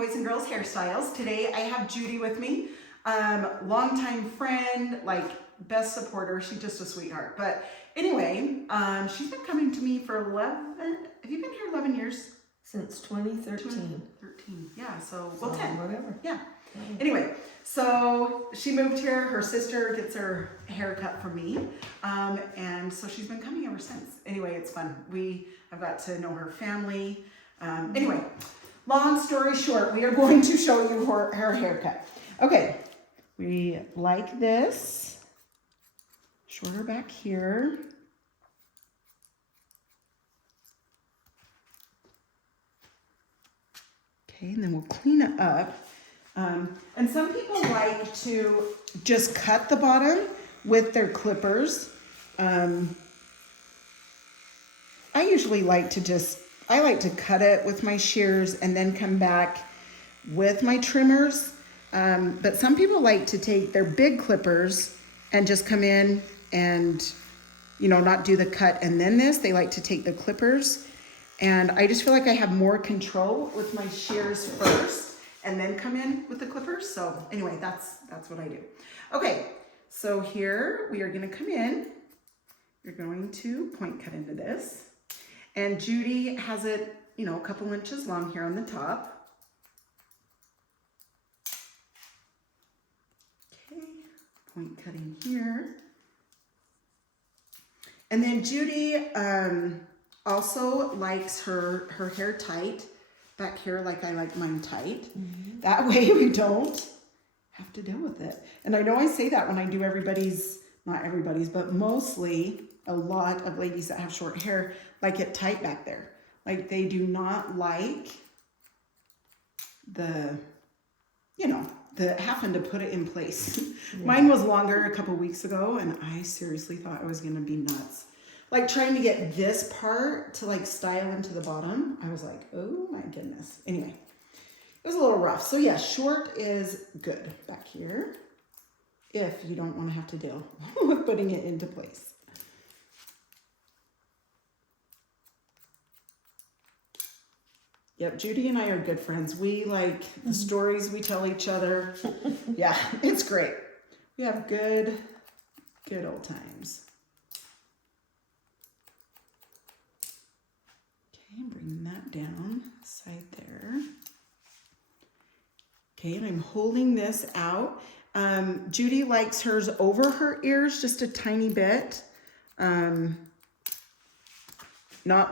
Boys and Girls Hairstyles. Today I have Judy with me, longtime friend, like best supporter. She's just a sweetheart. But anyway, she's been coming to me for 11, have you been here 11 years? Since 2013. 13, yeah, so, well 10. Whatever. Yeah. Anyway, so she moved here. Her sister gets her hair cut from me. And so she's been coming ever since. Anyway, it's fun. I've got to know her family. Anyway, long story short, we are going to show you her haircut. Okay, we like this. Shorter back here. Okay, and then we'll clean it up. And some people like to just cut the bottom with their clippers. I usually like to cut it with my shears and then come back with my trimmers. But some people like to take their big clippers and just come in and, not do the cut and then this. They like to take the clippers. And I just feel like I have more control with my shears first and then come in with the clippers. So anyway, that's what I do. Okay, so here we are gonna come in. You're going to point cut into this. And Judy has it, a couple inches long here on the top. Okay, point cutting here. And then Judy also likes her hair tight back here, like I like mine tight. Mm-hmm. That way we don't have to deal with it. And I know I say that when I do not everybody's, but mostly a lot of ladies that have short hair like it tight back there. Like they do not like the having to put it in place. Yeah. Mine was longer a couple weeks ago and I seriously thought I was gonna be nuts. Like trying to get this part to like style into the bottom. I was like, oh my goodness. Anyway, it was a little rough. So yeah, short is good back here if you don't want to have to deal with putting it into place. Yep, Judy and I are good friends. We like the stories we tell each other. Yeah, it's great. We have good old times. Okay, bring that down, side there. Okay, and I'm holding this out. Judy likes hers over her ears just a tiny bit. Not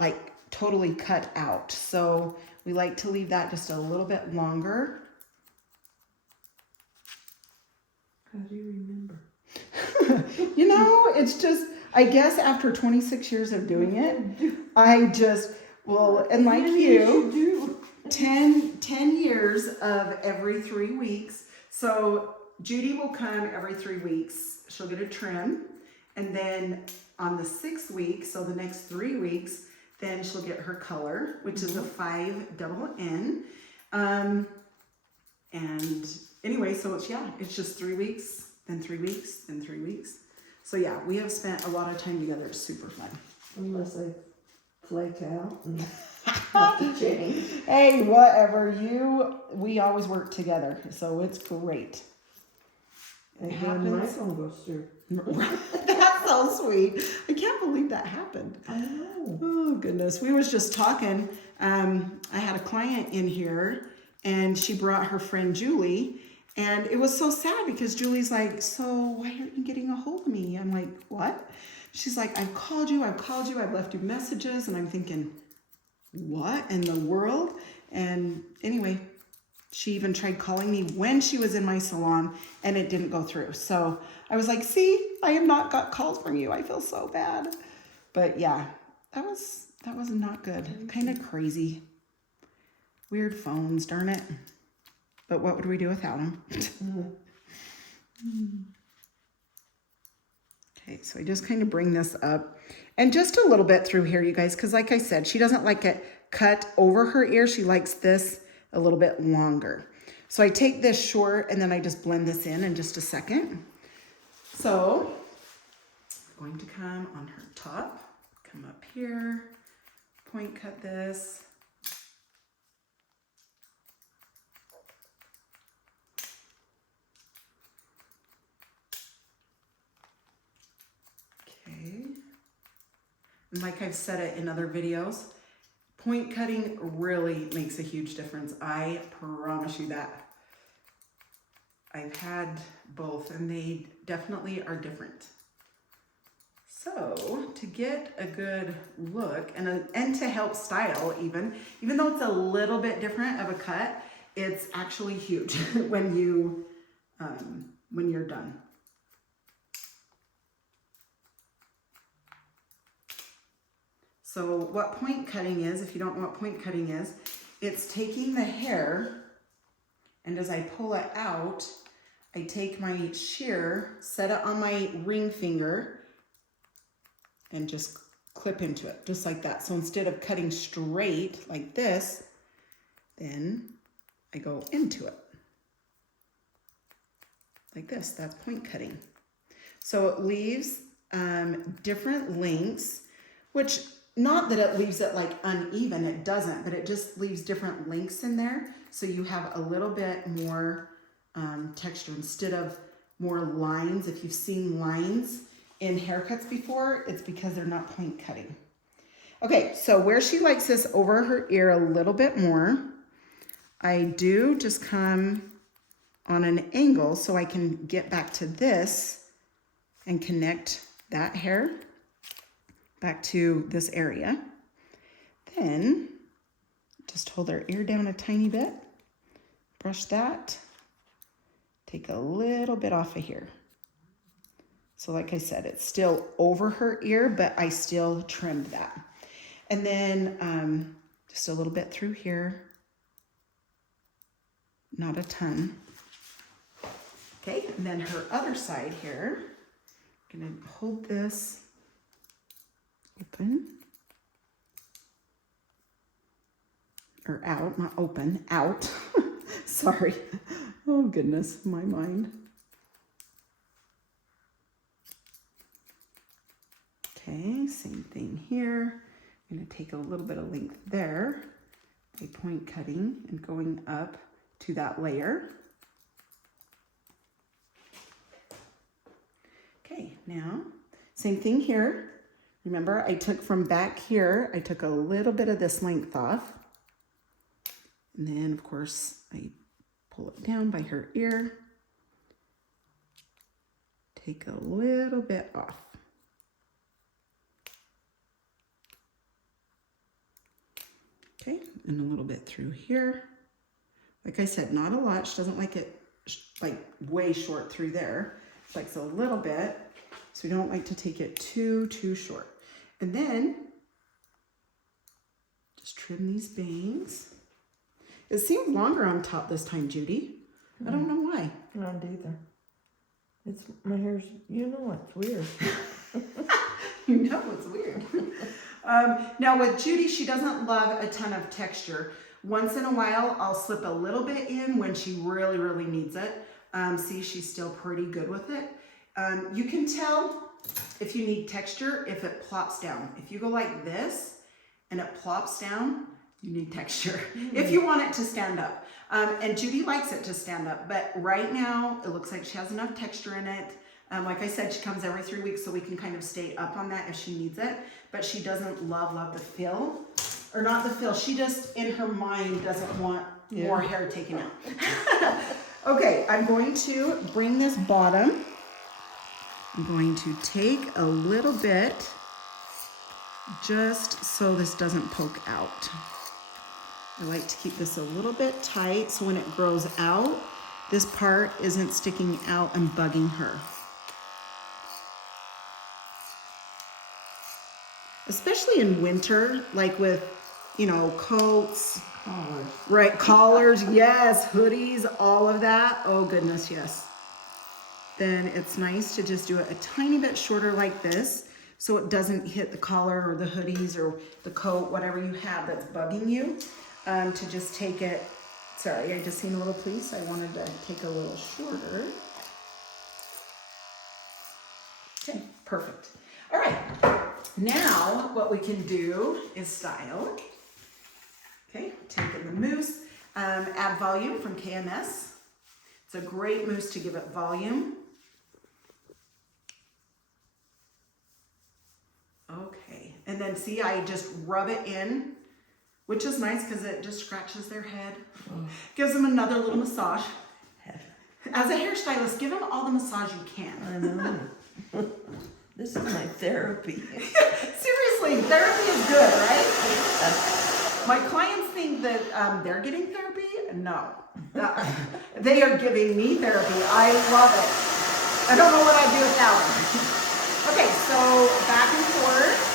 like totally cut out. So we like to leave that just a little bit longer. How do you remember? It's just, I guess after 26 years of doing it, I just, and like you, 10 years of every 3 weeks. So Judy will come every 3 weeks. She'll get a trim. And then on the 6th week, so the next 3 weeks, then she'll get her color, which is a 5 double N. And anyway, so it's just 3 weeks, then 3 weeks, then 3 weeks. So yeah, we have spent a lot of time together. It's super fun. Unless I flake out and have to change. Hey, whatever. We always work together, so it's great. It happens. My phone goes through. That's so sweet. I can't believe that happened. I know. Oh, goodness. We was just talking. I had a client in here, and she brought her friend Julie, and it was so sad because Julie's like, so why aren't you getting a hold of me? I'm like, what? She's like, I've called you, I've left you messages, and I'm thinking, what in the world? And anyway, she even tried calling me when she was in my salon and it didn't go through. So I was like, see, I have not got calls from you. I feel so bad. But yeah, that was not good. Kind of crazy. Weird phones, darn it. But what would we do without them? Okay, so I just kind of bring this up and just a little bit through here, you guys, because like I said, she doesn't like it cut over her ear. She likes this a little bit longer. So I take this short and then I just blend this in just a second. So I'm going to come on her top, come up here, point cut this. And like I've said it in other videos, point cutting really makes a huge difference. I promise you that. I've had both and they definitely are different. So to get a good look and to help style even though it's a little bit different of a cut, it's actually huge when you're done. So what point cutting is, if you don't know what point cutting is, it's taking the hair and as I pull it out, I take my shear, set it on my ring finger, and just clip into it, just like that. So instead of cutting straight like this, then I go into it. Like this, that's point cutting. So it leaves different lengths, which not that it leaves it like uneven, it doesn't, but it just leaves different lengths in there. So you have a little bit more texture instead of more lines. If you've seen lines in haircuts before, it's because they're not point cutting. Okay, so where she likes this over her ear a little bit more, I do just come on an angle so I can get back to this and connect that hair back to this area. Then just hold her ear down a tiny bit, brush that, take a little bit off of here. So like I said, it's still over her ear, but I still trimmed that. And then just a little bit through here, not a ton. Okay, and then her other side here, I'm gonna hold this open, or out, not open, out. Sorry. Oh goodness, my mind. Okay, same thing here. I'm gonna take a little bit of length there by point cutting and going up to that layer. Okay, now, same thing here. Remember, I took from back here, I took a little bit of this length off. And then, of course, I pull it down by her ear. Take a little bit off. Okay, and a little bit through here. Like I said, not a lot. She doesn't like it like way short through there. She likes a little bit, so we don't like to take it too short. And then just trim these bangs. It seemed longer on top this time, Judy. I don't know why. I don't either. It's my hair's, you know, it's weird. You know it's weird. Now with Judy, she doesn't love a ton of texture. Once in a while, I'll slip a little bit in when she really needs it. See, she's still pretty good with it. You can tell if you need texture if it plops down. If you go like this and it plops down, you need texture. If you want it to stand up. And Judy likes it to stand up, but right now it looks like she has enough texture in it. Like I said, she comes every 3 weeks, so we can kind of stay up on that if she needs it, but she doesn't love the fill, or not the fill. She just, in her mind, doesn't want more hair taken out. Okay, I'm going to bring this bottom. I'm going to take a little bit just so this doesn't poke out. I like to keep this a little bit tight so when it grows out, this part isn't sticking out and bugging her. Especially in winter, like with, you know, coats, Collars. right, collars, yes, hoodies, all of that. Oh goodness, yes. Then it's nice to just do it a tiny bit shorter like this so it doesn't hit the collar or the hoodies or the coat, whatever you have that's bugging you. To just take it, sorry, I just seen a little piece. I wanted to take a little shorter. Okay, perfect. All right, now what we can do is style. Okay, taking the mousse, add volume from KMS. It's a great mousse to give it volume. Okay, and And then see, I just rub it in, which is nice because it just scratches their head. Gives them another little massage. As a hairstylist, give them all the massage you can. I know. This is my therapy. Seriously, therapy is good, right? My clients think that they're getting therapy. No. They are giving me therapy. I love it. I don't know what I'd do without them. Okay, so back and forth.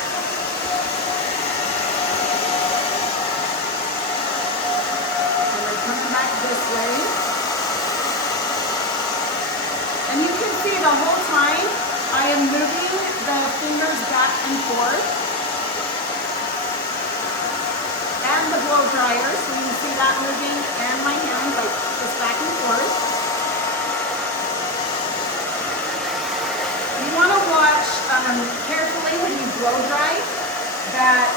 And then coming back this way. And you can see the whole time I am moving the fingers back and forth. And the blow dryer, so you can see that moving, and my hand like just back and forth. You want to watch carefully when you blow dry that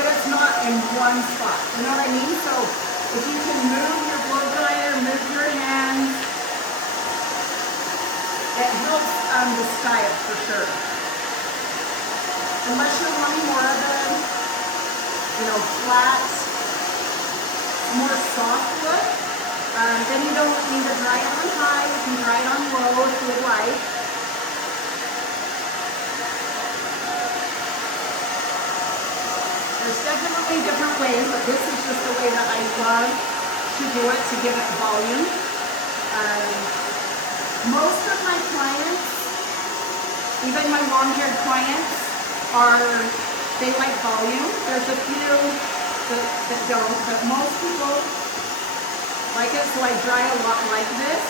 it's not in one spot. You know what I mean? So if you can move your blow dryer, move your hands, it helps the style for sure. Unless you're wanting more of a, flat, more soft look, then you don't need to dry it on high. You can dry it on low if you like. There's definitely different ways, but this is just the way that I love to do it to give it volume. Most of my clients, even my long-haired clients, they like volume. There's a few that don't, but most people like it, so I dry a lot like this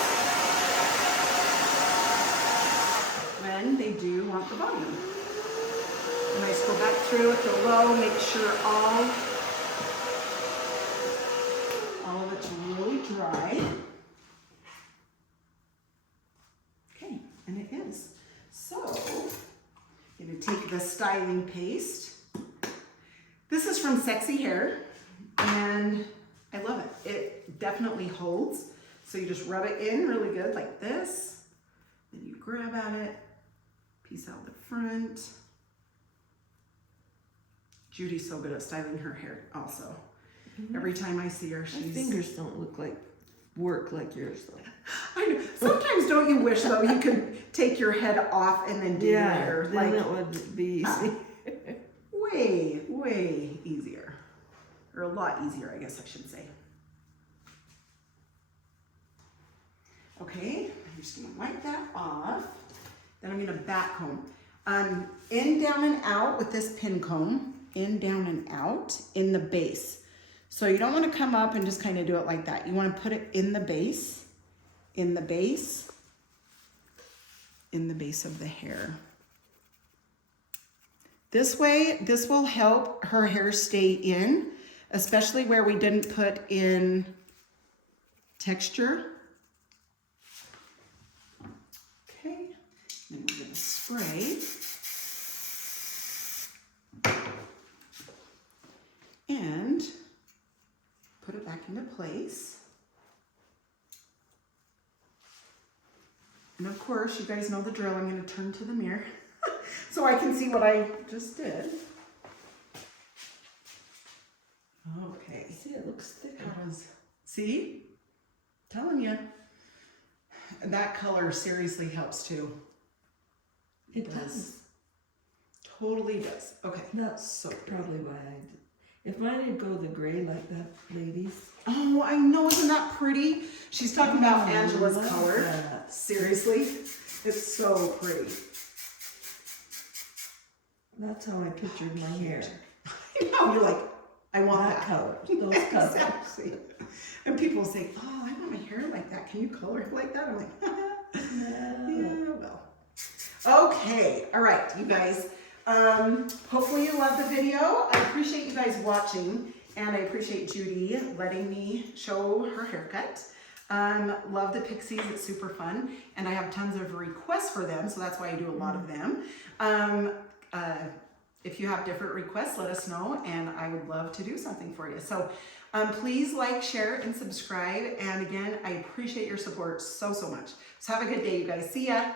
when they do want the volume. And I just go back through at the low, make sure all of it's really dry. Okay, and it is. So, I'm going to take the styling paste. This is from Sexy Hair, and I love it. It definitely holds. So you just rub it in really good like this. Then you grab at it, piece out the front. Judy's so good at styling her hair also. Mm-hmm. Every time I see her, My fingers don't look like work like yours though. I know. Sometimes don't you wish though you could take your head off and then do your hair? Then that would be easy. Way easier. Or a lot easier, I guess I should say. Okay, I'm just gonna wipe that off. Then I'm gonna backcomb. In, down, and out with this pin comb. In, down, and out in the base. So you don't want to come up and just kind of do it like that. You want to put it in the base, in the base of the hair. This way, this will help her hair stay in, especially where we didn't put in texture. Okay, then we're going to spray. And put it back into place. And of course, you guys know the drill. I'm going to turn to the mirror so I can see what I just did. Okay. See, it looks thicker. See? Telling you. That color seriously helps too. It does. Totally does. Okay. That's so probably why I did. If mine would go the gray like that lady's. Oh, I know, isn't that pretty? She's talking about Angela's color. That. Seriously, it's so pretty. That's how I pictured my hair. I know, you're like, I want that color, those colors. Exactly. And people say, oh, I want my hair like that. Can you color it like that? I'm like, No. yeah, well. Okay, all right, you guys. Hopefully you love the video. I appreciate you guys watching, and I appreciate Judy letting me show her haircut. Love the pixies, it's super fun, and I have tons of requests for them, so that's why I do a lot of them. If you have different requests, let us know, and I would love to do something for you. So please like, share, and subscribe, and again, I appreciate your support so much. So have a good day, you guys. See ya.